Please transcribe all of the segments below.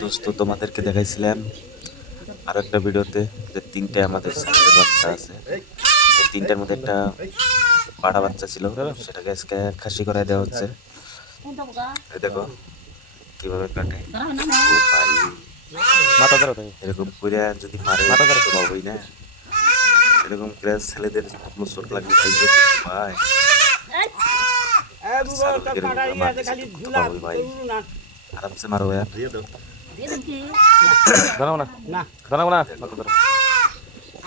দোস্ত তোমাদেরকে দেখাইছিলাম আর একটা ভিডিওতে যে তিনটে আমাদের ছাগলের বাচ্চা আছে। এই তিনটার মধ্যে একটা পাড়া বাচ্চা ছিল, সেটাকে আজকে খাসি করাই দেওয়া হচ্ছে। এই দেখো কিভাবে কাটে। ও ভাই, মাথা ধরো তুমি। এরকম করে যদি মারে মাথা ধরো। তো পাবোই না। এরকম করে ছেলেদের চোট লাগবে তাই যে ভাই ছাগল এরকম করে মারতে তো পাবোই ভাই। আরামসে মারো ভাইয়া। ধরো না, ধরো না, মাথা ধরো।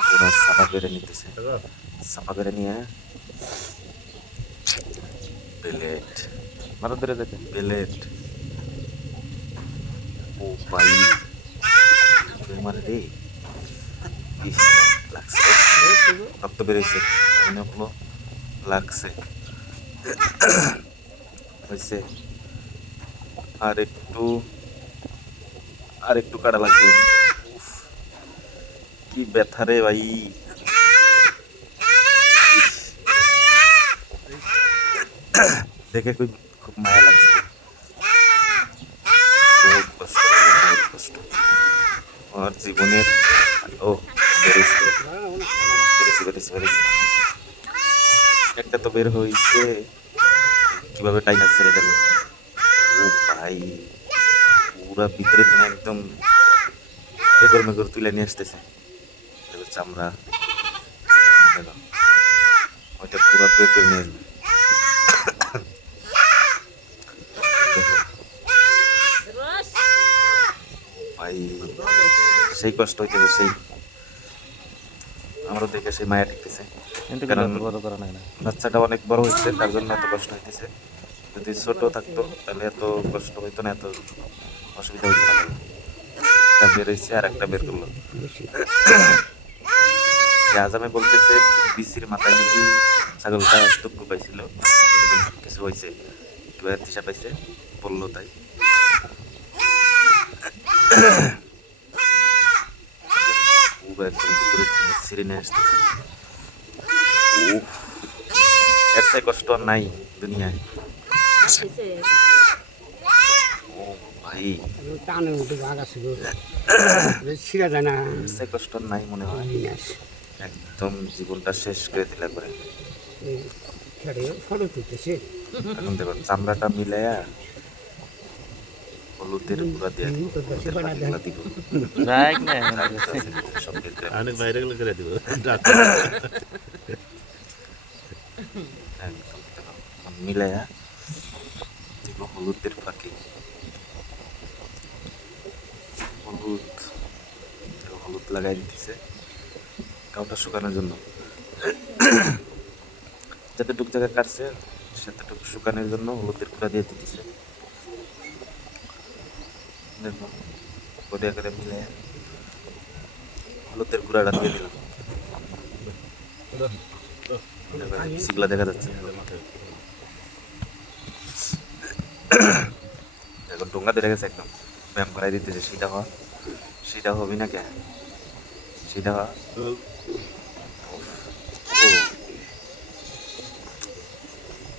পুরা চাপা পেরে নিতেছে, চাপা পেরে নিয়ে প্লেট মাথা ধরে যেতে। প্লেট। ও ভাই মারে রে, ইস, লাগছে, রক্ত বেরোইছে, মনে হলো লাগছে। হয়েছে, আর একটু আর একটু কাটা লাগবে। উফ, কি ব্যথা রে ভাই। ইস, দেখে খুব মায়া লাগছে। বহুত কষ্ট, বহুত কষ্ট আমার জীবনের। ও বেরিয়েছে, বেরিয়েছে, বেরিয়েছে, বেরিয়েছে। একটা তো বের হয়েছে, কিভাবে টাইনা ছেড়ে দেবে। ও ভাই, পুরা ভিতরে কিনা একদম এগর মেগর তুলে নিয়ে আসতেছে। দেখো চামড়া, দেখো ওইটা পুরা বের করে নিয়ে আসবে। দেখো ভাই, সেই কষ্ট হইতেছে, সেই আমারও দেখে সেই মায়া ঠেকতেছে। কিন্তু কারণ বড় করা না। বাচ্চাটা অনেক বড় হয়েছে, তার জন্য এত কষ্ট হইতেছে। যদি ছোট থাকতো তাহলে এত কষ্ট হইতো না, এত অসুবিধা হইতো না। একটা বের হয়েছে আর একটা বের করলো। যে আজামে বলতেছে বিসির মাথায় নাকি ছাগলটা টুকু পাইছিল, এরকম কিছু হয়েছে, এবার দিশা পাইছে, বললো তাই। পুরো একদম ভিতরে ছিঁড়ে নিয়ে আসতেছে। উফ, এর চেয়ে কষ্ট আর নাই দুনিয়ায়। ও ভাই, ছিঁড়া যায় না। এর চেয়ে কষ্ট আর নাই মনে হয়। একদম জীবনটা শেষ করে দিলা করে। ফটো তুলতেছে। এখন দেখো চামড়াটা মিলাইয়া হলুদের গুঁড়া দিয়ে দিব, হলুদের পাখিগুলা দিব, রাখ না। সব বের করে অনেক বাইরে গুলো করে দিব। একদম দেখো মিলাইয়া দিব হলুদের পাখি। হলুদ, দেখো হলুদ লাগাই দিতেছে কাউটা শুকানোর জন্য। যতটুক জায়গা কাটছে সেতটুকু শুকানোর জন্য হলুদের গুঁড়া দিয়ে দিতেছে। দেখো করে করে মিলে হলুদের গুঁড়াটা দিয়ে দিলাম। সেগুলা দেখা যাচ্ছে। এখন ডোঙ্গা ধরে গেছে, একদম ব্যায়াম করাই দিতেছে। সেটা হবি না কে, সেটা ও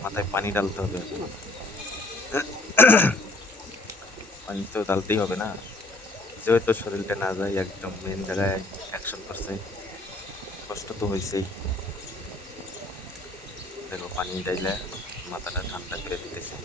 মাথায় পানি ডালতে হবে। পানি তো ডালতেই হবে না, যেহেতু শরীরটা না যায়, একদম মেন জায়গায় অ্যাকশন করছে, কষ্ট তো হয়েছেই। দেখো পানি ডাইলে মাথাটা ঠান্ডা করে দিতেছে।